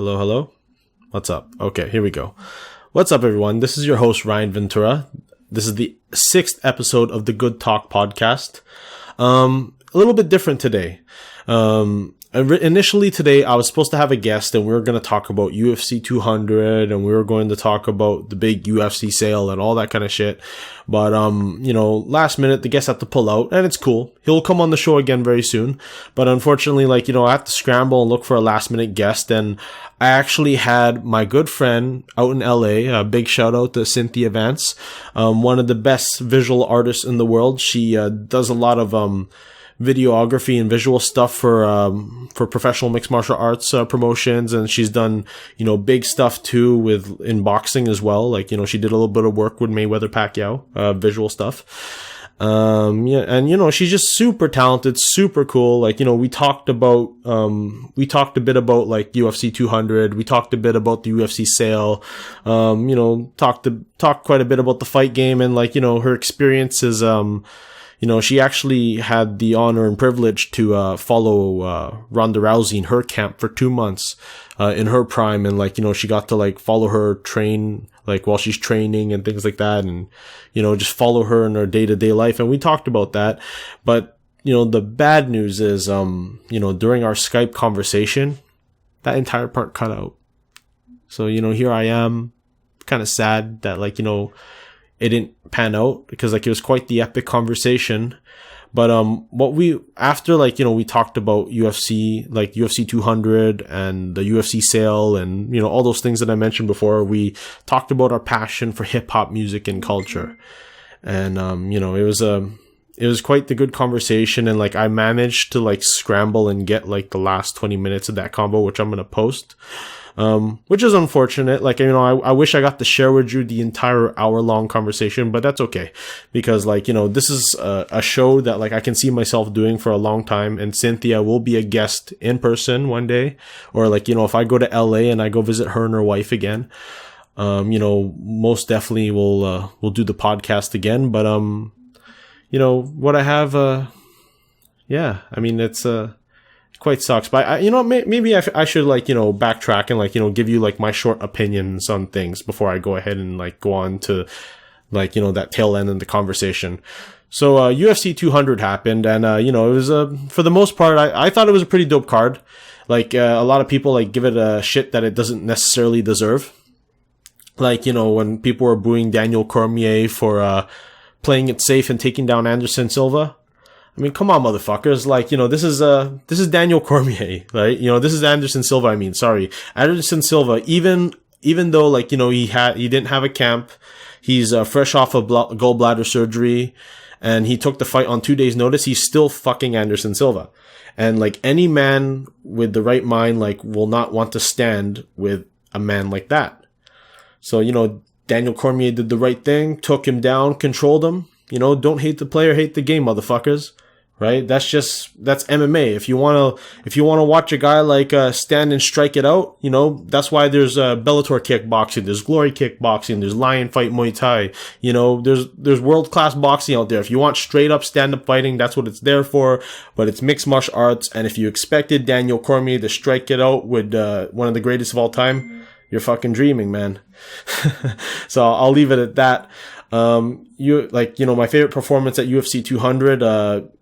Hello, hello. What's up? Okay, here we go. What's up, everyone? This is your host, Ryan Ventura. This is the 6th episode of the Good Talk podcast. A little bit different today. Initially today, I was supposed to have a guest and we were going to talk about UFC 200 and we were going to talk about the big UFC sale and all that kind of shit. But, last minute, the guest had to pull out and it's cool. He'll come on the show again very soon. But unfortunately, I have to scramble and look for a last minute guest. And I actually had my good friend out in LA. A big shout out to Cynthia Vance, one of the best visual artists in the world. She does a lot of videography and visual stuff for professional mixed martial arts promotions, and she's done big stuff too in boxing as well. She did a little bit of work with Mayweather Pacquiao, visual stuff. And she's just super talented, super cool. We talked a bit about UFC 200. We talked a bit about the UFC sale. Talked quite a bit about the fight game and her experiences. She actually had the honor and privilege to follow Ronda Rousey in her camp for 2 months in her prime, and she got to follow her train while she's training and things like that, and just follow her in her day-to-day life. And we talked about that. But the bad news is during our Skype conversation, that entire part cut out. So here I am, kind of sad that it didn't pan out because it was quite the epic conversation. But we talked about UFC, UFC 200 and the UFC sale and all those things that I mentioned before. We talked about our passion for hip hop music and culture. And it was quite the good conversation, and I managed to scramble and get the last 20 minutes of that combo, which I'm going to post. Which is unfortunate. I wish I got to share with you the entire hour-long conversation, but that's okay. Because, this is a show that, I can see myself doing for a long time, and Cynthia will be a guest in person one day. Or, if I go to LA and I go visit her and her wife again, most definitely we'll do the podcast again. But, what I have, it's, quite sucks, but maybe I should backtrack and give you my short opinions on things before I go ahead and go on to that tail end of the conversation. So UFC 200 happened, and it was for the most part I thought it was a pretty dope card. A lot of people give it a shit that it doesn't necessarily deserve. When people were booing Daniel Cormier for playing it safe and taking down Anderson Silva. I mean, come on, motherfuckers. This is Daniel Cormier, right? This is Anderson Silva. Anderson Silva, even though, he didn't have a camp. He's fresh off of gallbladder surgery, and he took the fight on 2 days' notice. He's still fucking Anderson Silva. And, any man with the right mind, will not want to stand with a man like that. So, Daniel Cormier did the right thing, took him down, controlled him. Don't hate the player, hate the game, motherfuckers. Right? That's MMA. If you want to watch a guy stand and strike it out, that's why there's Bellator kickboxing, there's Glory kickboxing, there's Lion Fight Muay Thai. There's world-class boxing out there. If you want straight up stand-up fighting, that's what it's there for. But it's mixed martial arts, and if you expected Daniel Cormier to strike it out with one of the greatest of all time, you're fucking dreaming, man. So I'll leave it at that. My favorite performance at UFC 200,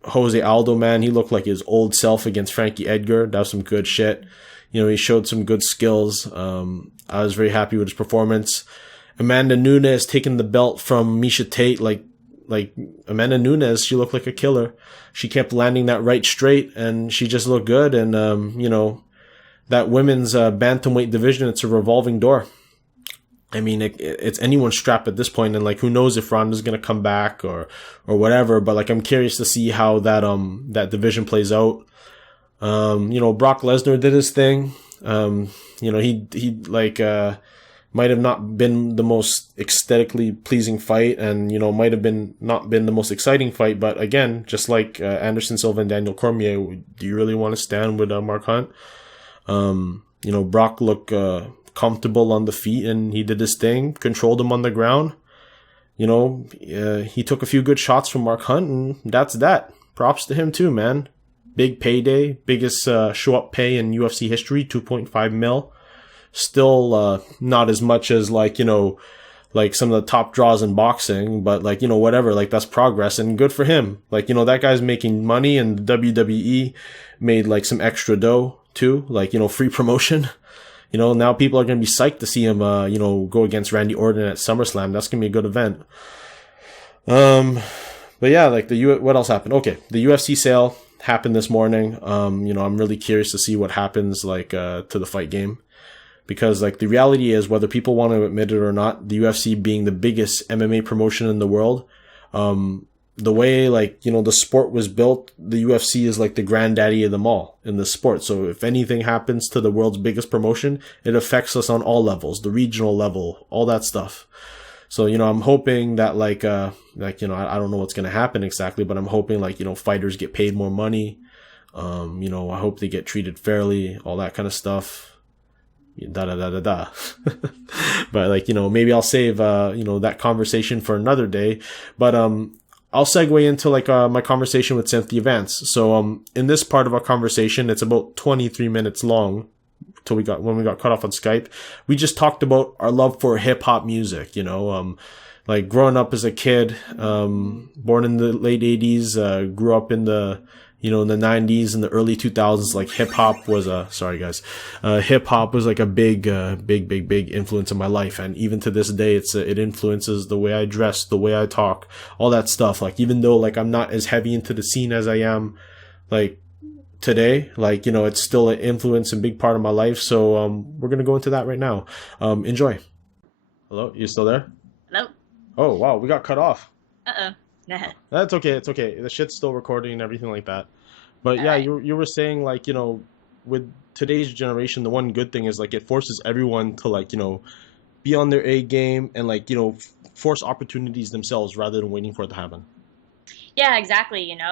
Jose Aldo, man, he looked like his old self against Frankie Edgar. That was some good shit. He showed some good skills. I was very happy with his performance. Amanda Nunes taking the belt from Miesha Tate, Amanda Nunes, she looked like a killer. She kept landing that right straight, and she just looked good. And, that women's bantamweight division, it's a revolving door. I mean, it's anyone's strap at this point, and who knows if Ronda's gonna come back or whatever. But I'm curious to see how that division plays out. Brock Lesnar did his thing. He might have not been the most aesthetically pleasing fight, and might have not been the most exciting fight. But again, just like Anderson Silva and Daniel Cormier, do you really want to stand with Mark Hunt? Brock looked comfortable on the feet, and he did his thing, controlled him on the ground. He took a few good shots from Mark Hunt, and that's that. Props to him too, man. Big payday, biggest show up pay in UFC history, 2.5 mil. Still, not as much as like, like some of the top draws in boxing, but like, whatever, like that's progress and good for him. Like, that guy's making money, and the WWE made like some extra dough too, like, free promotion. Now people are going to be psyched to see him, go against Randy Orton at SummerSlam. That's going to be a good event. But yeah, like what else happened? Okay. The UFC sale happened this morning. I'm really curious to see what happens, like, to the fight game. Because, like, the reality is, whether people want to admit it or not, the UFC being the biggest MMA promotion in the world, the way, like, the sport was built, the UFC is like the granddaddy of them all in the sport. So if anything happens to the world's biggest promotion, it affects us on all levels, the regional level, all that stuff. So, I'm hoping that, like, I don't know what's going to happen exactly, but I'm hoping, like, fighters get paid more money. I hope they get treated fairly, all that kind of stuff. But like, maybe I'll save, that conversation for another day. But, I'll segue into like, my conversation with Cynthia Vance. So, in this part of our conversation, it's about 23 minutes long when we got cut off on Skype. We just talked about our love for hip hop music, like growing up as a kid, born in the late 80s, grew up in the, in the 90s and the early 2000s, like hip hop was hip hop was like a big influence in my life. And even to this day, it influences the way I dress, the way I talk, all that stuff. Like, even though like I'm not as heavy into the scene as I am like today, like, it's still an influence and big part of my life. So, we're going to go into that right now. Enjoy. Hello. You still there? Hello? Oh, wow. We got cut off. Uh-oh. Nah. That's okay. It's okay. The shit's still recording and everything like that. But yeah, Alright. you were saying like, with today's generation, the one good thing is like it forces everyone to like, be on their A game and like, force opportunities themselves rather than waiting for it to happen. Yeah, exactly, and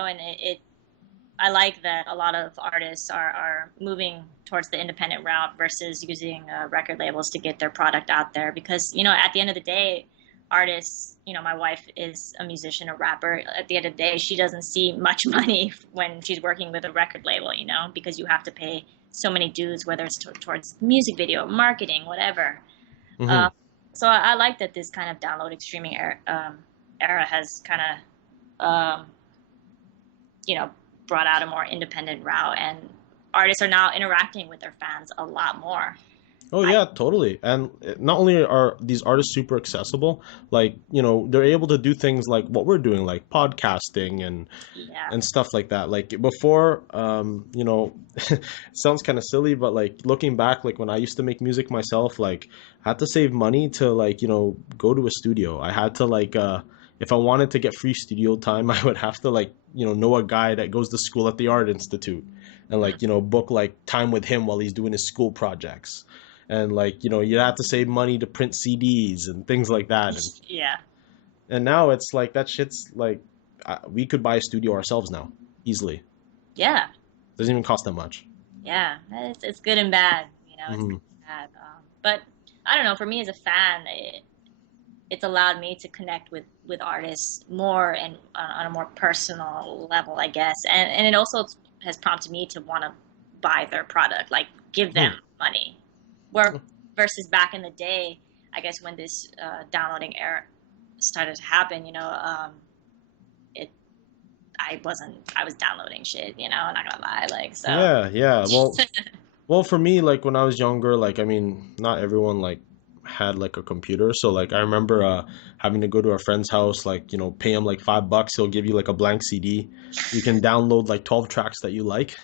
I like that a lot of artists are moving towards the independent route versus using record labels to get their product out there because, at the end of the day, artists, my wife is a musician, a rapper. At the end of the day, she doesn't see much money when she's working with a record label, because you have to pay so many dues, whether it's towards music video, marketing, whatever. Mm-hmm. Um, so I like that this kind of downloading streaming era has kind of, you know, brought out a more independent route, and artists are now interacting with their fans a lot more. Oh I yeah, totally. And not only are these artists super accessible, like, they're able to do things like what we're doing, like podcasting Yeah. and stuff like that. Like before, it sounds kind of silly, but like looking back, like when I used to make music myself, like I had to save money to like, go to a studio. I had to like, if I wanted to get free studio time, I would have to like, know a guy that goes to school at the Art Institute and like, book like time with him while he's doing his school projects. And like, you have to save money to print CDs and things like that. Yeah. And now it's like that shit's like, we could buy a studio ourselves now easily. Yeah. Doesn't even cost that much. Yeah. It's good and bad. It's Hmm. good and bad. But I don't know. For me as a fan, it's allowed me to connect with artists more and on a more personal level, I guess. And it also has prompted me to want to buy their product, like give them Hmm. money. Where versus back in the day, I guess when this downloading era started to happen, it I was downloading shit, not gonna lie, like so. Yeah, yeah. Well, for me, like when I was younger, like I mean, not everyone like had like a computer, so like I remember having to go to a friend's house, like pay him like $5, he'll give you like a blank CD. You can download like 12 tracks that you like,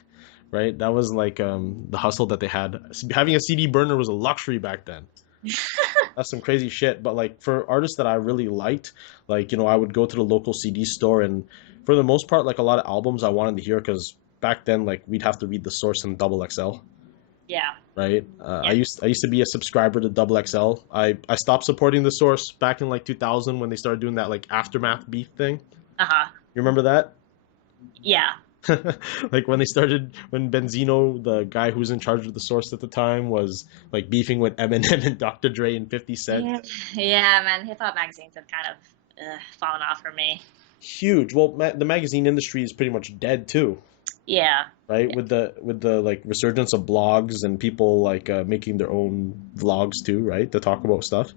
right? That was like the hustle that they had. Having a CD burner was a luxury back then. That's some crazy shit. But like for artists that I really liked, like I would go to the local CD store, and for the most part, like a lot of albums I wanted to hear because back then like we'd have to read the source in double XL, Yeah, right? yeah, I used to be a subscriber to double XL. I stopped supporting the source back in like 2000 when they started doing that like aftermath beef thing. uh-huh, You remember that? yeah, Like when Benzino, the guy who was in charge of the source at the time, was like beefing with Eminem and Dr. Dre and 50 Cent. yeah, yeah, man. Hip hop magazines have kind of fallen off for me. Huge. Well, the magazine industry is pretty much dead too. Yeah. right? Yeah. With the like resurgence of blogs and people like making their own vlogs too, right? To talk about stuff.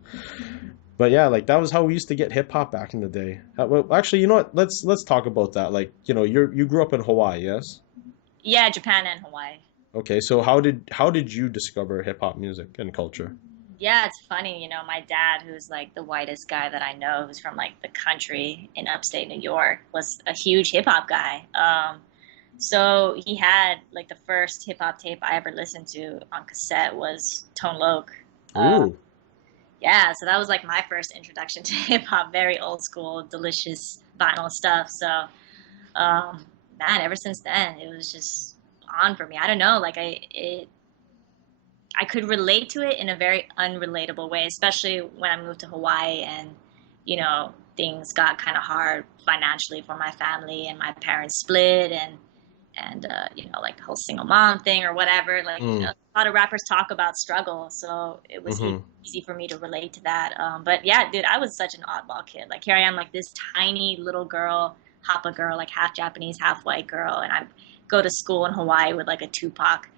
But yeah, like that was how we used to get hip hop back in the day. Well, actually, you know what? Let's talk about that. Like, you grew up in Hawaii, yes? Yeah, Japan and Hawaii. Okay, so how did you discover hip hop music and culture? Yeah, it's funny, my dad, who's like the whitest guy that I know, who's from like the country in upstate New York, was a huge hip hop guy. So he had like the first hip hop tape I ever listened to on cassette was Tone Loc. Uh, Ooh. yeah, so that was like my first introduction to hip hop, very old school, delicious vinyl stuff. So, man, ever since then, it was just on for me. I don't know, like I could relate to it in a very unrelatable way, especially when I moved to Hawaii and, things got kind of hard financially for my family and my parents split and like the whole single mom thing or whatever. Like, Mm. a lot of rappers talk about struggle, so it was Mm-hmm. easy for me to relate to that. But yeah, dude, I was such an oddball kid. Like here I am, like this tiny little girl, Hapa girl, like half Japanese, half white girl, and I go to school in Hawaii with like a Tupac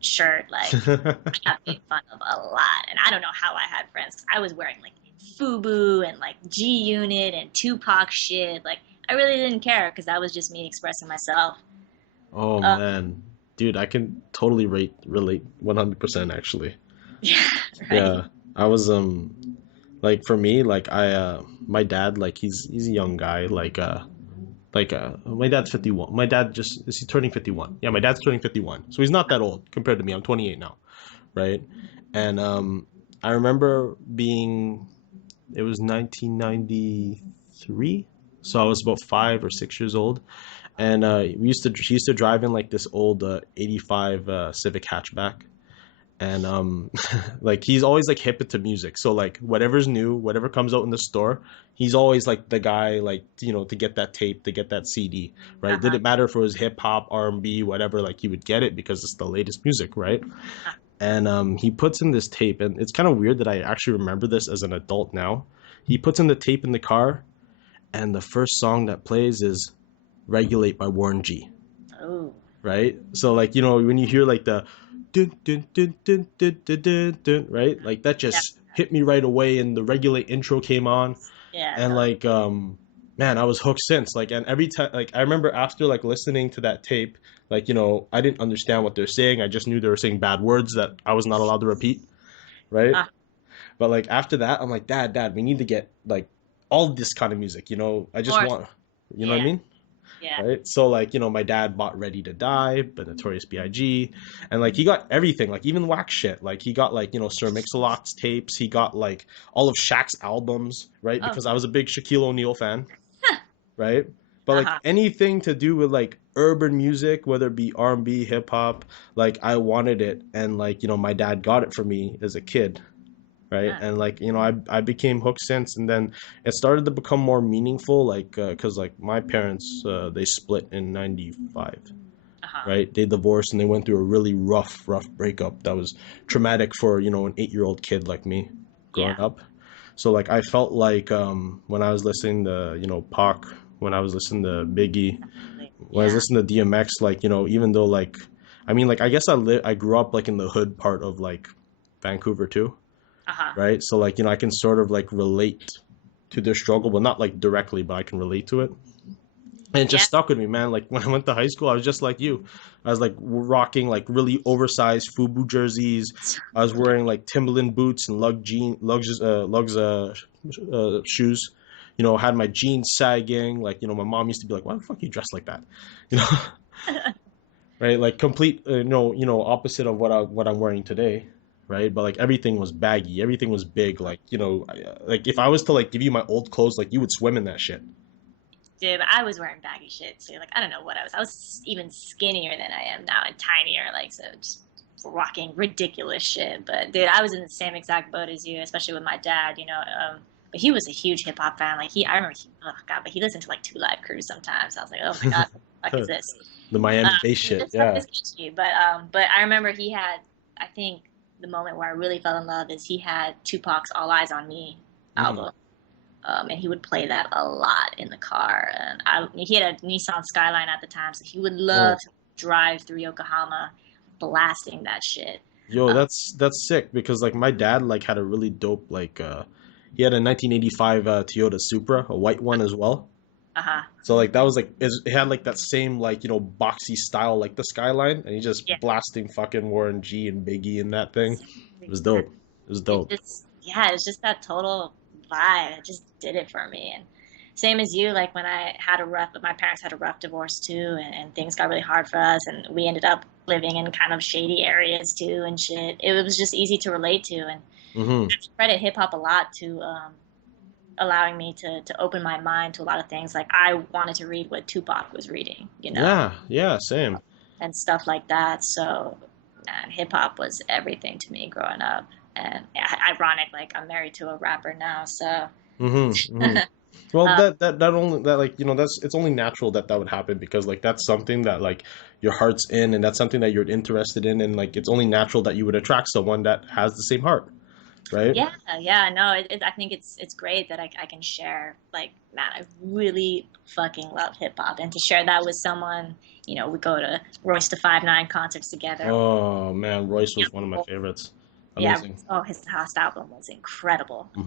shirt. Like I got made fun of a lot, and I don't know how I had friends. 'Cause I was wearing like FUBU and like G Unit and Tupac shit. Like I really didn't care because that was just me expressing myself. Oh Uh, man, dude, I can totally relate 100% actually. yeah, right. Yeah, I was like for me, like I my dad, like he's a young guy, my dad's 51. My dad just is he turning 51. Yeah, my dad's turning 51. So he's not that old compared to me. I'm 28 now, right? And I remember being it was 1993. So I was about 5 or 6 years old, and he used to drive in like this old 85 Civic hatchback, and like he's always like hip to music, so like whatever's new, whatever comes out in the store, he's always like the guy, like, to get that tape, to get that CD, right? Uh-huh. Didn't matter if it was hip hop, R&B, whatever, like he would get it because it's the latest music, right? And he puts in this tape, and it's kind of weird that I actually remember this as an adult now. He puts in the tape in the car, and the first song that plays is Regulate by Warren G, Oh, right? So like, when you hear like the dun dun dun dun dun dun dun, dun, right? Like that yeah, just hit me right away, and the Regulate intro came on, yeah, and totally. like man, I was hooked since. Like, and every time, like I remember after like listening to that tape, like, I didn't understand what they're saying. I just knew they were saying bad words that I was not allowed to repeat, right? Uh, But like after that, I'm like, Dad, we need to get like all this kind of music. I just more, want, you know what I yeah, mean? yeah. Right? So like, my dad bought Ready to Die, but Notorious B.I.G. And like he got everything, like even whack shit. Like he got like, Sir Mix-a-Lot's tapes, he got like all of Shaq's albums, right? Oh, Because I was a big Shaquille O'Neal fan, huh. right? But like Uh-huh. anything to do with like urban music, whether it be R&B, hip hop, like I wanted it, and like, my dad got it for me as a kid, right? Uh, And like, I became hooked since, and then it started to become more meaningful, like because like my parents, they split in 95, uh-huh. right? They divorced, and they went through a really rough breakup that was traumatic for an 8-year-old kid like me growing Yeah, up. So like I felt like when I was listening to Pac, when I was listening to Biggie, when I was yeah. listening to DMX, like, even though like, I mean, like, I guess I grew up like in the hood part of like Vancouver too, Uh-huh. right? So like, I can sort of like relate to their struggle, but not like directly, but I can relate to it. And it just Yeah. stuck with me, man. Like when I went to high school, I was just like you. I was like rocking like really oversized FUBU jerseys. I was wearing like Timberland boots and lugs shoes. Had my jeans sagging. Like, my mom used to be like, "Why the fuck you dressed like that?" You know, right? Like complete, opposite of what I'm wearing today, right? But like everything was baggy, everything was big. Like, like if I was to like give you my old clothes, like you would swim in that shit. Dude, but I was wearing baggy shit too. Like I don't know what I was. I was even skinnier than I am now and tinier. Like so, just rocking ridiculous shit. But dude, I was in the same exact boat as you, especially with my dad. But he was a huge hip hop fan. Like I remember, oh god, but he listened to like Two Live Crew sometimes. I was like, oh my god, what the fuck is The this? Miami Bass shit, This stuff yeah. is sketchy. But I remember he had. I think the moment where I really fell in love is he had Tupac's All Eyes on Me Mm-hmm. album. And he would play that a lot in the car. And he had a Nissan Skyline at the time, so he would love Oh, to drive through Yokohama blasting that shit. Yo, that's sick because like my dad like had a really dope like he had a 1985 Toyota Supra, a white one as well. Uh-huh. So like that was like it had like that same like boxy style like the Skyline, and he just Yeah. blasting fucking Warren G and Biggie in that thing. It was dope. It was It dope. just, yeah, it's just that total vibe. It just did it for me. And same as you, like when I had a rough, my parents had a rough divorce too, and things got really hard for us, and we ended up living in kind of shady areas too and shit. It was just easy to relate to, and Mm-hmm. I credit hip hop a lot to allowing me to open my mind to a lot of things. Like I wanted to read what Tupac was reading, Yeah, yeah, same. and stuff like that. So, man, hip hop was everything to me growing up. And ironic, like I'm married to a rapper now, so Mm-hmm. Mm-hmm. Well, uh, that only that like that's it's only natural that that would happen because like that's something that like your heart's in, and that's something that you're interested in, and like it's only natural that you would attract someone that has the same heart, right? yeah, yeah, no, I think it's great that I can share. Like, man, I really fucking love hip hop, and to share that with someone, we go to Royce to 5 9 concerts together. Oh man, Royce was one of my favorites. Yeah, Amazing. oh, his last album was incredible. Hmm.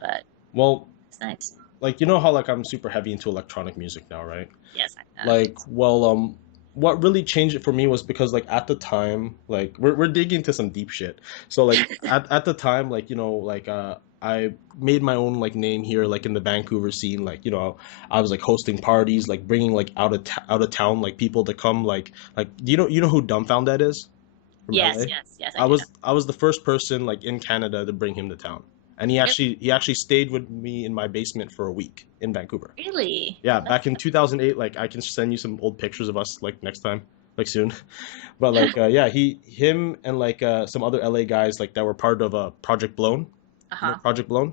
But Well, it's nice. like you know how like I'm super heavy into electronic music now, right? Yes, I know. Like, well, what really changed it for me was because like at the time, like we're digging into some deep shit. So like at the time, like like I made my own like name here, like in the Vancouver scene. Like I was like hosting parties, like bringing like out of town like people to come. Like you know who Dumbfound is from Yes, LA? yes, yes, I I do know. was I was the first person like in Canada to bring him to town, and he actually stayed with me in my basement for a week in Vancouver. Really? Yeah, That's back in 2008, like I can send you some old pictures of us like next time, like soon. But like yeah, him and like some other LA guys like that were part of Project Blown. You know uh-huh. Project Blown?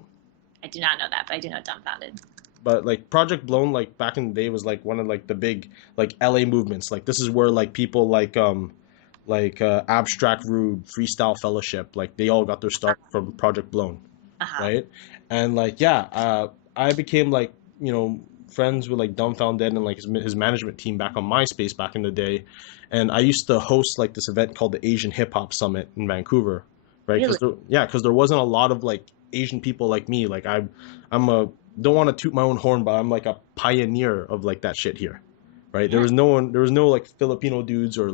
I do not know that, but I do know Dumbfounded. But like Project Blown like back in the day was like one of like the big like LA movements. Like this is where like people like Abstract Rude, Freestyle Fellowship, like they all got their start from Project Blown, Uh-huh. right? And like yeah, I became like friends with like Dumbfounded and like his management team back on MySpace back in the day, and I used to host like this event called the Asian Hip Hop Summit in Vancouver, right? Really? Because there wasn't a lot of like Asian people like me. Like I'm a don't want to toot my own horn, but I'm like a pioneer of like that shit here, right? Yeah. There was no like Filipino dudes or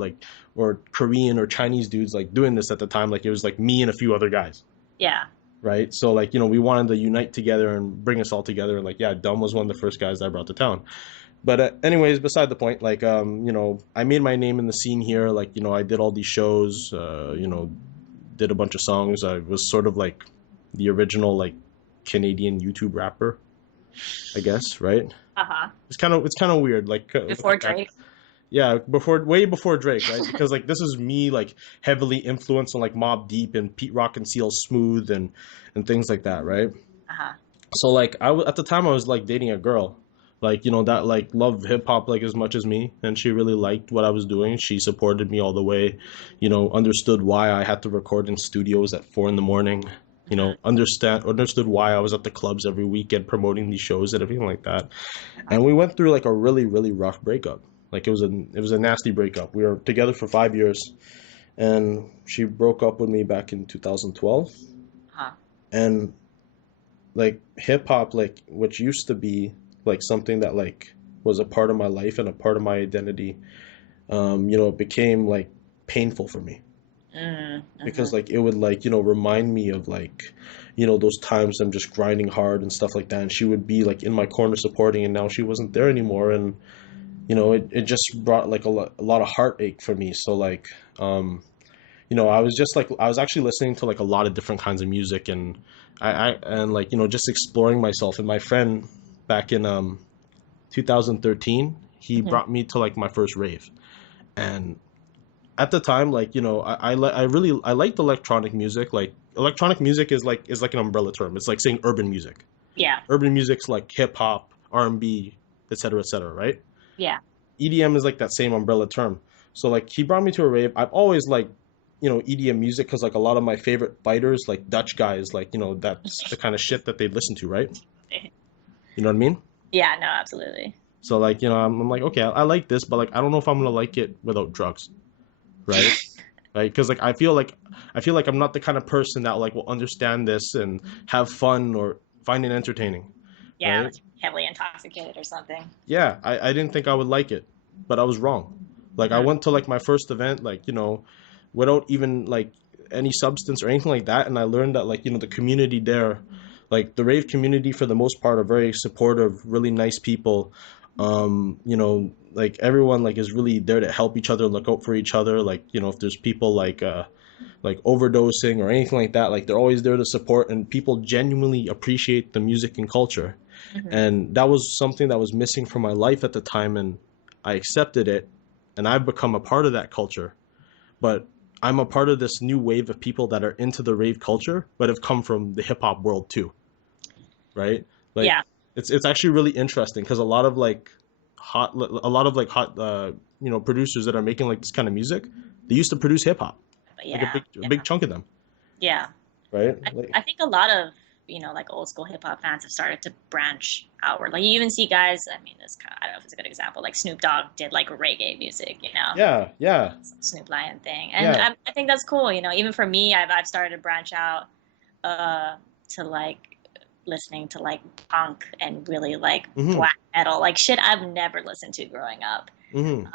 Korean or Chinese dudes like doing this at the time. Like it was like me and a few other guys, Yeah. right? So like we wanted to unite together and bring us all together. And like yeah, Dumb was one of the first guys that I brought to town. But anyways, beside the point, like I made my name in the scene here. Like I did all these shows. Did a bunch of songs. I was sort of like the original like Canadian YouTube rapper, I guess, right? Uh-huh. It's kind of weird. Like Before Drake. yeah, way before Drake, right? Because like this is me like heavily influenced on like Mobb Deep and Pete Rock and Seal Smooth and things like that, right? Uh-huh. So like at the time I was like dating a girl, like that like loved hip hop like as much as me, and she really liked what I was doing. She supported me all the way, understood why I had to record in studios at 4 in the morning. Hmm. Understood why I was at the clubs every weekend promoting these shows and everything like that. Uh-huh. And we went through like a really really rough breakup. Like it was a nasty breakup. We were together for 5 years, and she broke up with me back in 2012. Uh-huh. And like hip hop, like which used to be like something that like was a part of my life and a part of my identity, it became like painful for me because Mm-hmm. like it would like remind me of like those times I'm just grinding hard and stuff like that, and she would be like in my corner supporting, and now she wasn't there anymore, and it just brought like a lot of heartache for me. So like I was actually listening to like a lot of different kinds of music, and and like just exploring myself. And my friend back in 2013, he Hmm. brought me to like my first rave, and at the time, like I liked electronic music. Like electronic music is like an umbrella term. It's like saying urban music. Yeah. Urban music's like hip hop, R&B, et cetera, right? Yeah. EDM is like that same umbrella term. So like he brought me to a rave. I've always like EDM music because like a lot of my favorite fighters, like Dutch guys, like that's the kind of shit that they listen to, right? You know what I mean? Yeah, no, absolutely. So like, I'm like, okay, I like this, but like, I don't know if I'm gonna like it without drugs, right? Right? Because like, I feel like I'm not the kind of person that like will understand this and have fun or find it entertaining, Yeah, right? unless you're heavily intoxicated or something. Yeah, I didn't think I would like it, but I was wrong. Like I Mm. went to like my first event, like, without even like any substance or anything like that, and I learned that like, the community there, like the rave community for the most part are very supportive, really nice people. Like everyone like is really there to help each other, look out for each other. Like, if there's people like overdosing or anything like that, like they're always there to support, and people genuinely appreciate the music and culture. Hmm. And that was something that was missing from my life at the time, and I accepted it, and I've become a part of that culture. But I'm a part of this new wave of people that are into the rave culture but have come from the hip hop world too, right? Like Yeah, it's actually really interesting because a lot of hot producers that are making like this kind of music, they used to produce hip hop, but like a yeah, big a yeah, big chunk of them, yeah. right? I, Like, I think a lot of like old school hip hop fans have started to branch outward. Like you even see guys. I mean, this kind of, I don't know if it's a good example. Like Snoop Dogg did like reggae music, yeah, yeah, Snoop Lion thing, and yeah. I think that's cool. Even for me, I've started to branch out to like listening to like punk and really like Mm-hmm. black metal, like shit I've never listened to growing up. Mm-hmm.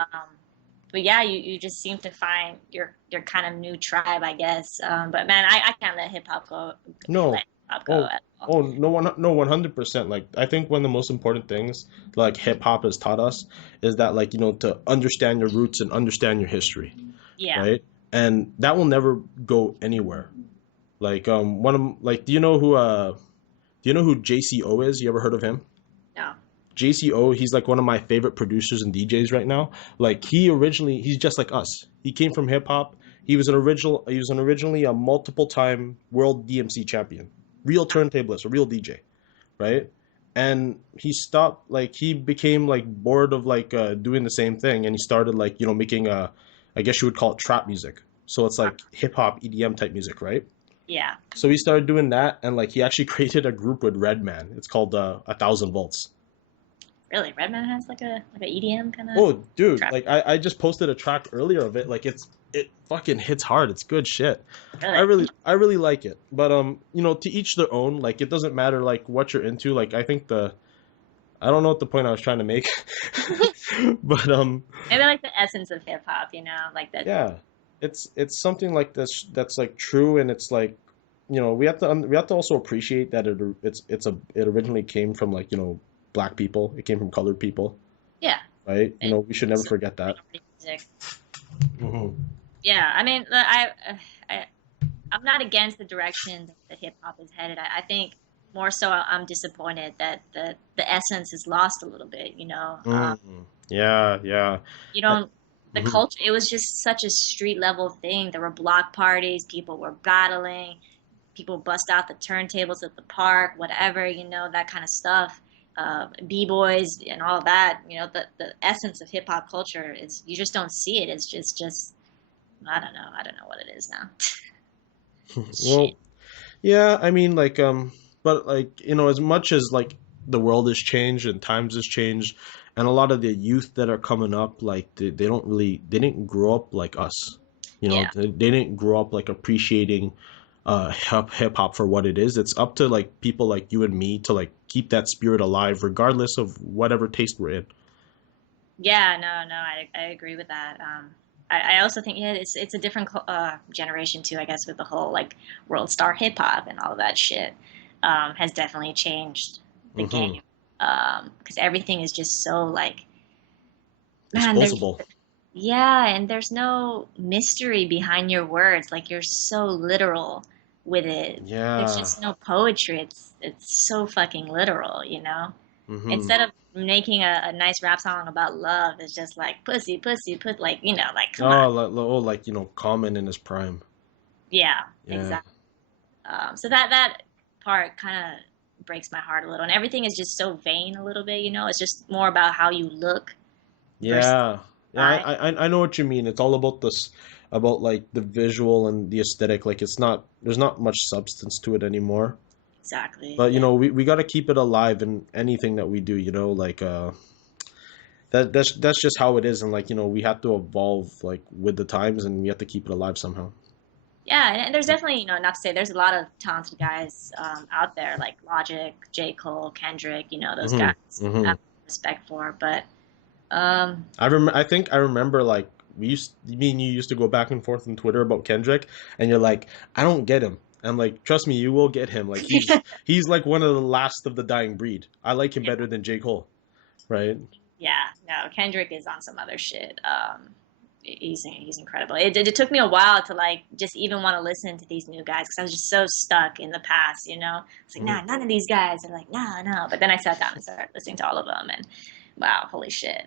But yeah, you just seem to find your kind of new tribe, I guess. But man, I can't let hip hop go. Let No. hip hop go Oh, at all. oh, no, 100%. Like, I think one of the most important things like hip hop has taught us is that like, to understand your roots and understand your history, Yeah. right? And that will never go anywhere. Like, do you know who JCO is? You ever heard of him? No. JCO, he's like one of my favorite producers and DJs right now. Like he's just like us. He came from hip hop. He was originally a multiple time world DMC champion, real turntablist, a real DJ, right? And he became like bored of like doing the same thing, and he started like making I guess you would call it trap music. So it's like hip hop EDM type music, right? Yeah. So he started doing that, and like he actually created a group with Redman. It's called 1,000 Volts. Really, Redman has like a EDM kind of Oh, dude, trap. like I just posted a track earlier of it. Like it fucking hits hard. It's good shit. I Really. really I really like it. But to each their own. Like it doesn't matter like what you're into. Like I don't know what the point I was trying to make. But Maybe like the essence of hip hop, like that. yeah. It's something like this that's like true, and it's like we have to also appreciate that it originally came from like black people. It came from colored people, Yeah. right? It, We should never it's forget that. minority music. Hmm. Yeah. I mean, I I'm not against the direction that hip hop is headed. I think more so I'm disappointed that the essence is lost a little bit. Mm. Yeah, yeah. You I, don't the mhm. culture. It was just such a street level thing. There were block parties. People were battling. People bust out the turntables at the park. Whatever, that kind of stuff. B-boys and all that. The essence of hip hop culture is you just don't see it. It's just I don't know. I don't know what it is now. Shit. Well, yeah, I mean, like, but like, as much as like the world has changed and times has changed, and a lot of the youth that are coming up, like, they didn't grow up like us. Yeah. They didn't grow up like appreciating hip hop for what it is. It's up to like people like you and me to like keep that spirit alive, regardless of whatever taste we're in. Yeah, no, I agree with that. I also think yeah, it's a different generation too. I guess with the whole like world star hip hop and all of that shit has definitely changed the Hmm. game because everything is just so like man, there's Disposable. yeah, and there's no mystery behind your words. Like you're so literal with it. There's Yeah. just no poetry. It's so fucking literal. Hmm. Instead of making a nice rap song about love, it's just like pussy, pussy, put like like come on. Like Common in his prime. Yeah, Yeah. exactly. So that part kind of breaks my heart a little, and everything is just so vain a little bit. It's just more about how you look versus Yeah, yeah, vibe. I know what you mean. It's all about this, about like the visual and the aesthetic. Like there's not much substance to it anymore. Exactly. But Yeah. we got to keep it alive in anything that we do. Like That's just how it is, and like, we have to evolve like with the times, and we have to keep it alive somehow. Yeah, and there's definitely, not to say there's a lot of talented guys out there like Logic, J. Cole, Kendrick, those Hmm. guys I Hmm. have respect for. But um, I think I remember like me and you used to go back and forth on Twitter about Kendrick, and you're like, I don't get him. I'm like, trust me, you will get him. Like he's like one of the last of the dying breed. I like him yeah, better than J. Cole, right? yeah, no, Kendrick is on some other shit. He's incredible. It took me a while to like just even want to listen to these new guys because I was just so stuck in the past. It's like Hmm. nah, none of these guys are like nah, no. But then I sat down and started listening to all of them, and wow, holy shit,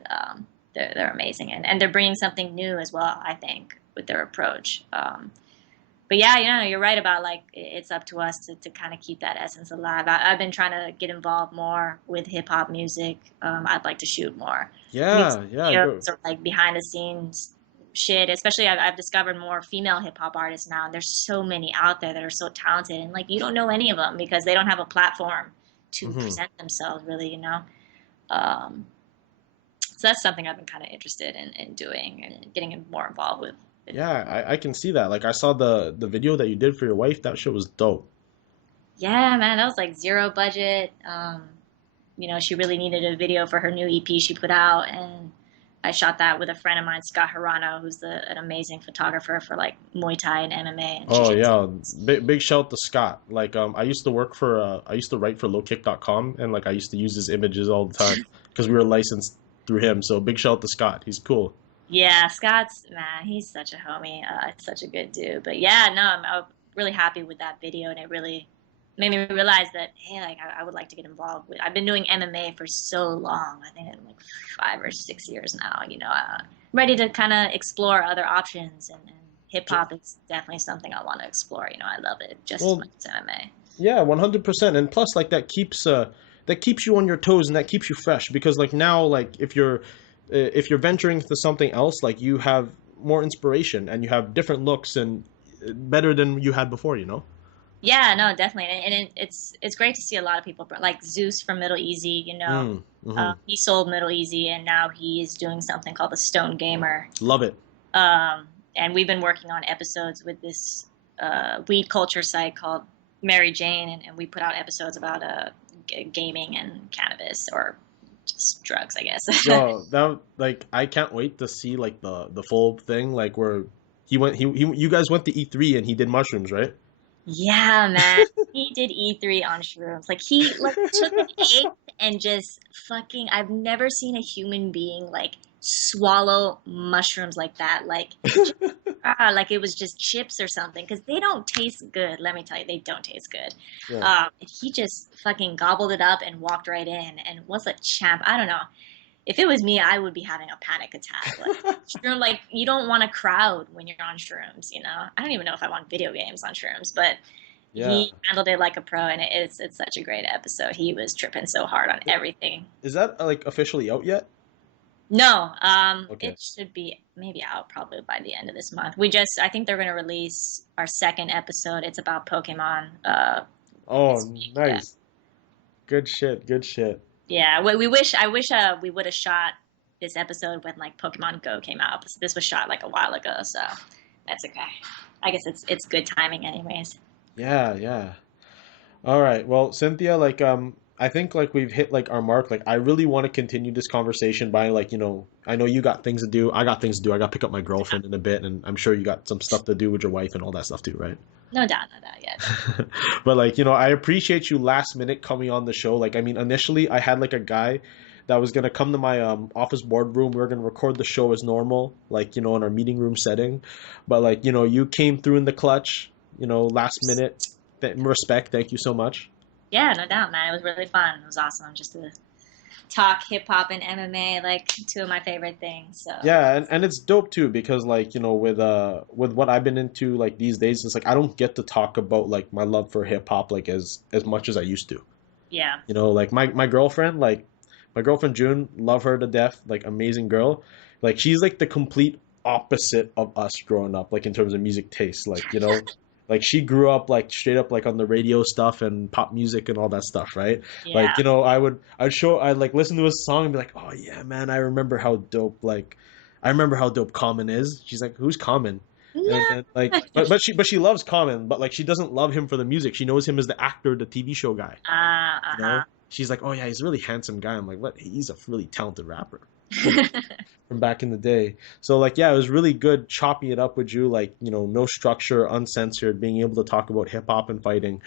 they're amazing, and they're bringing something new as well. I think with their approach. But yeah, you're right about like it's up to us to kind of keep that essence alive. I've been trying to get involved more with hip hop music. I'd like to shoot more music Yeah, yeah, go. videos or like behind the scenes shit. Especially, I've discovered more female hip hop artists now, and there's so many out there that are so talented, and like you don't know any of them because they don't have a platform to Hmm. present themselves. Really. Um, so that's something I've been kind of interested in doing and getting more involved with. Yeah, I can see that. Like I saw the video that you did for your wife. That shit was dope. Yeah, man, that was like zero budget. She really needed a video for her new EP she put out, and I shot that with a friend of mine, Scott Hirano, who's an amazing photographer for like Muay Thai and MMA and Oh Jiu-Jitsu. yeah, big shout to Scott. Like I used to work for I used to write for lowkick.com, and like I used to use his images all the time because we were licensed through him. So big shout to Scott. He's cool. Yeah, Scott's man, he's such a homie, such a good dude. But yeah, no, I'm really happy with that video, and it really made me realize that hey, like I would like to get involved with. I've been doing MMA for so long. I think in like 5 or 6 years now. I'm ready to kind of explore other options, and hip J- hop is definitely something I want to explore. I love it just as much Well, as MMA. yeah, 100%. And plus, like that keeps you on your toes and that keeps you fresh because like now, like if you're venturing into something else, like you have more inspiration and you have different looks and better than you had before. You know. Yeah, no, definitely, and it's great to see a lot of people like Zeus from Middle Easy. Mm, mm-hmm. He sold Middle Easy, and now he's doing something called the Stone Gamer. Love it. And we've been working on episodes with this weed culture site called Mary Jane, and we put out episodes about gaming and cannabis or just drugs, I guess. Yo, that like I can't wait to see like the full thing like where he you guys went to E3 and he did mushrooms, right? Yeah, man. He did E3 on shrooms. Like he like took an egg and just fucking I've never seen a human being like swallow mushrooms like that. Like it was just chips or something because they don't taste good. Let me tell you, they don't taste good. Yeah. He just fucking gobbled it up and walked right in and was a champ. I don't know. If it was me, I would be having a panic attack. Like you don't want a crowd when you're on shrooms. I don't even know if I want video games on shrooms, but Yeah. he handled it like a pro, and it's such a great episode. He was tripping so hard on everything. Is that like officially out yet? No, Okay. it should be maybe out probably by the end of this month. I think they're going to release our second episode. It's about Pokemon. Oh, This week. Yeah, nice. Good shit. Good shit. yeah. I wish we would have shot this episode when like Pokemon Go came out. This was shot like a while ago, so that's okay. I guess it's good timing, anyways. Yeah, yeah. All right. Well, Cynthia, like I think like we've hit like our mark. Like I really want to continue this conversation by like, I know you got things to do. I got things to do. I got to pick up my girlfriend in a bit and I'm sure you got some stuff to do with your wife and all that stuff too, right? No doubt, no doubt. Yeah, But like, I appreciate you last minute coming on the show. Like, I mean, initially I had like a guy that was gonna come to my office boardroom. We were gonna record the show as normal, like, in our meeting room setting. But like, you came through in the clutch, last minute. Respect. Thank you so much. yeah, no doubt, man. It was really fun. It was awesome just to talk hip hop and MMA, like two of my favorite things. So Yeah, and it's dope too because like, with what I've been into like these days, it's like I don't get to talk about like my love for hip hop like as much as I used to. yeah, Like my girlfriend, like my girlfriend June, love her to death, like amazing girl. Like she's like the complete opposite of us growing up, like in terms of music taste. Like, Like she grew up like straight up like on the radio stuff and pop music and all that stuff, right? Like, Yeah. I'd like listen to a song and be like, oh yeah, man, I remember how dope Common is. She's like, who's Common? And No. then like, but she loves Common, but like she doesn't love him for the music. She knows him as the actor, the TV show guy. You Uh-huh. know, she's like, oh yeah, he's a really handsome guy. I'm like, what? He's a really talented rapper from back in the day. So like, yeah, it was really good chopping it up with you. Like, no structure, uncensored, being able to talk about hip hop and fighting.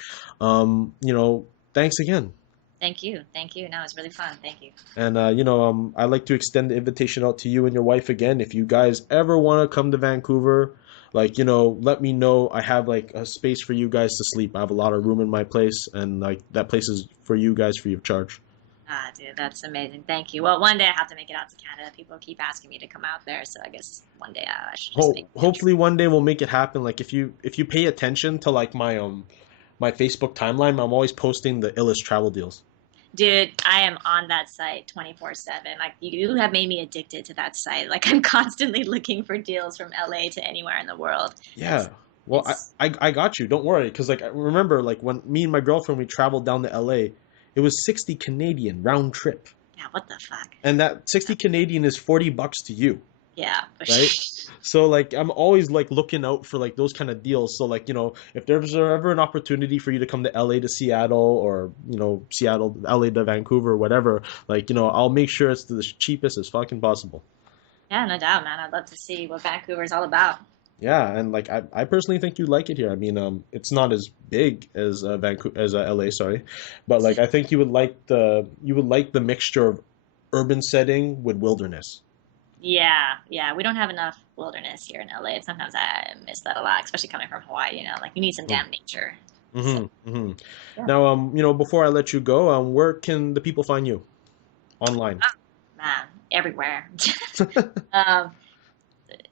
Thanks again. Thank you. Thank you. No, it was really fun. Thank you. And I'd like to extend the invitation out to you and your wife again. If you guys ever want to come to Vancouver, like, let me know. I have like a space for you guys to sleep. I have a lot of room in my place, and like that place is for you guys free of charge. Ah, dude, that's amazing. Thank you. Well, one day I have to make it out to Canada. People keep asking me to come out there, so I guess one day I should just make it. Hopefully one day we'll make it happen. Like if you pay attention to like my Facebook timeline, I'm always posting the illest travel deals. Dude, I am on that site 24/7. Like you have made me addicted to that site. Like I'm constantly looking for deals from LA to anywhere in the world. Yeah. Well, I got you. Don't worry, because like I remember like when me and my girlfriend we traveled down to LA, it was 60 Canadian round trip, Yeah, what the fuck? and that 60 Canadian is $40 to you, Yeah. right? So like I'm always like looking out for like those kind of deals. So like if there's ever an opportunity for you to come to LA to Seattle, or Seattle LA to Vancouver or whatever, like I'll make sure it's the cheapest as fucking possible. Yeah, no doubt, man. I'd love to see what Vancouver's all about. Yeah, and like I personally think you like it here. I mean, it's not as big as Vancouver as LA, sorry, but like I think you would like the mixture of urban setting with wilderness. Yeah, yeah. We don't have enough wilderness here in LA. And sometimes I miss that a lot, especially coming from Hawaii, like you need some damn nature. So, Mm-hmm, mm-hmm. yeah. Now, before I let you go, where can the people find you online? Ah, man, everywhere. um,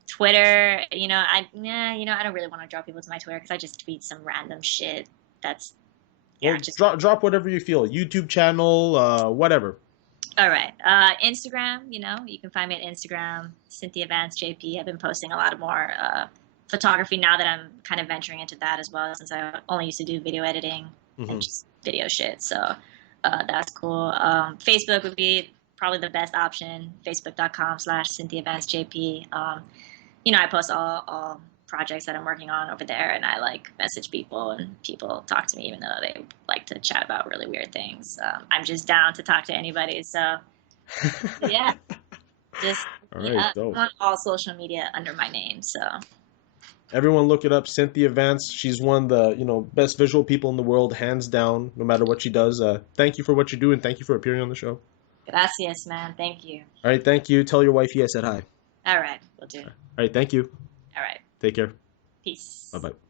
Twitter, I don't really want to draw people to my Twitter because I just tweet some random shit that's, Well, yeah, just drop whatever you feel. YouTube channel, whatever. all right. Instagram, you can find me at Instagram, Cynthia Vance JP. I've been posting a lot of more photography now that I'm kind of venturing into that as well, since I only used to do video editing and Mm-hmm. just video shit. So that's cool. Facebook would be probably the best option, facebook.com/Cynthia Vance JP. I post all projects that I'm working on over there, and I like message people, and people talk to me even though they like to chat about really weird things. I'm just down to talk to anybody. So yeah, just All right, yeah, dope. on all social media under my name. So Everyone look it up. Cynthia Vance. She's one of the best visual people in the world, hands down. No matter what she does. Thank you for what you do, and thank you for appearing on the show. gracias, man. Thank you. All right, thank you. Tell your wifey I said hi. All right, we'll do. All right, thank you. All right, Take care. peace. Bye bye.